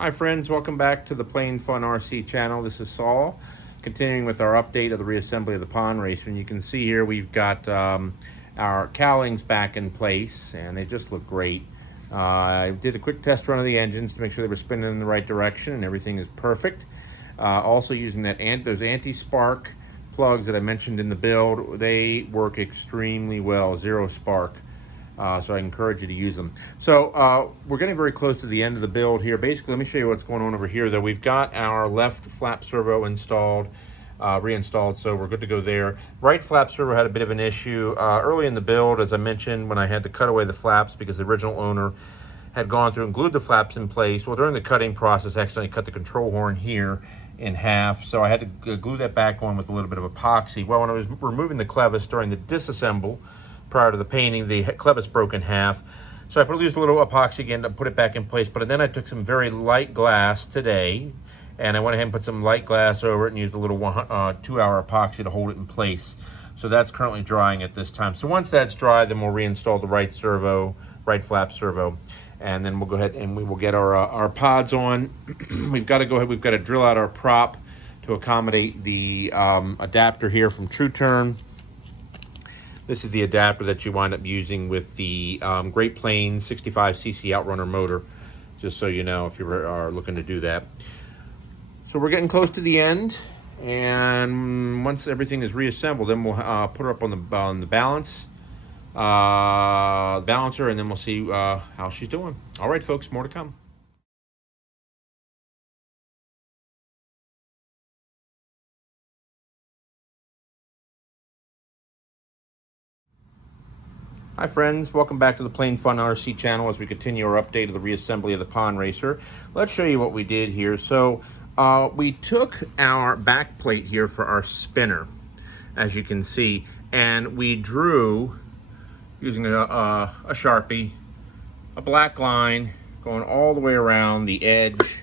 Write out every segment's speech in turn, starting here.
Hi friends, welcome back to the Plain Fun RC channel. This is Saul, continuing with our update of the reassembly of the pond racer. And you can see here we've got our cowlings back in place and they just look great. I did a quick test run of the engines to make sure they were spinning in the right direction and everything is perfect. Also using those anti-spark plugs that I mentioned in the build, they work extremely well, zero spark. So I encourage you to use them. So we're getting very close to the end of the build here. Basically, let me show you what's going on over here though. We've got our left flap servo installed, reinstalled, so we're good to go there. Right flap servo had a bit of an issue early in the build, as I mentioned, when I had to cut away the flaps because the original owner had gone through and glued the flaps in place. Well, during the cutting process, I accidentally cut the control horn here in half, so I had to glue that back on with a little bit of epoxy. Well, when I was removing the clevis during the disassemble, prior to the painting, the clevis broke in half. So I used a little epoxy again to put it back in place, but then I took some very light glass today, and I went ahead and put some light glass over it and used a little 2-hour epoxy to hold it in place. So that's currently drying at this time. So once that's dry, then we'll reinstall the right flap servo, and then we'll go ahead and we will get our pods on. We've got to drill out our prop to accommodate the adapter here from Tru Turn. This is the adapter that you wind up using with the Great Plains 65cc Outrunner motor, just so you know if you are looking to do that. So we're getting close to the end, and once everything is reassembled, then we'll put her up on the balancer, and then we'll see how she's doing. All right, folks, more to come. Hi friends, welcome back to the Plain Fun RC channel as we continue our update of the reassembly of the pond racer. Let's show you what we did here. So we took our back plate here for our spinner, as you can see, and we drew, using a Sharpie, a black line going all the way around the edge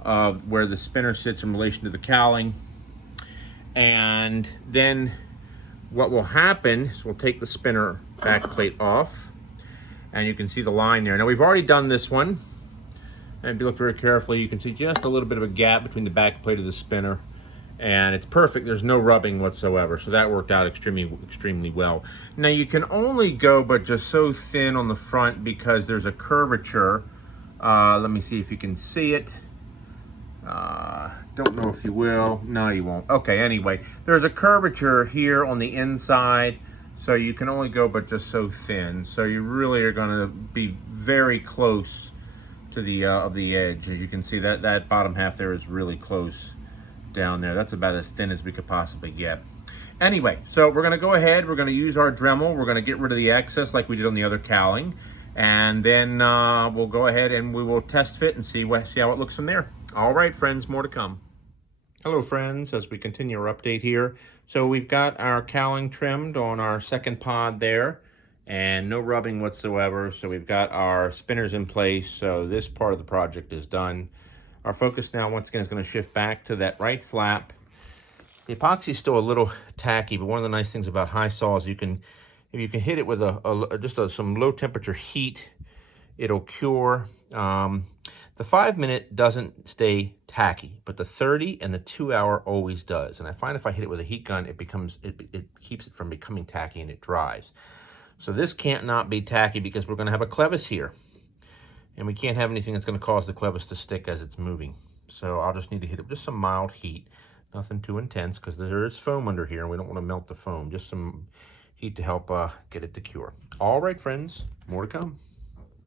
of where the spinner sits in relation to the cowling. And then what will happen is we'll take the spinner back plate off, and you can see the line there. Now we've already done this one, and if you look very carefully, you can see just a little bit of a gap between the back plate of the spinner, and it's perfect. There's no rubbing whatsoever, so that worked out extremely well. Now you can only go but just so thin on the front because there's a curvature. Let me see if you can see it. Don't know if you will. No, you won't. Okay, anyway, there's a curvature here on the inside, so you can only go but just so thin. So you really are going to be very close to the of the edge. As you can see, that bottom half there is really close down there. That's about as thin as we could possibly get. Anyway, so we're going to go ahead. We're going to use our Dremel. We're going to get rid of the excess like we did on the other cowling, and then we'll go ahead and we will test fit and see how it looks from there. All right, friends, more to come. Hello, friends, as we continue our update here. So we've got our cowling trimmed on our second pod there, and no rubbing whatsoever. So we've got our spinners in place, so this part of the project is done. Our focus now, once again, is going to shift back to that right flap. The epoxy is still a little tacky, but one of the nice things about high saw is if you can hit it with some low temperature heat, it'll cure. The 5-minute doesn't stay tacky, but the 30 and the 2-hour always does. And I find if I hit it with a heat gun, it keeps it from becoming tacky and it dries. So this can't not be tacky because we're going to have a clevis here, and we can't have anything that's going to cause the clevis to stick as it's moving. So I'll just need to hit it with just some mild heat, nothing too intense, because there is foam under here and we don't want to melt the foam. Just some heat to help get it to cure. All right, friends, more to come.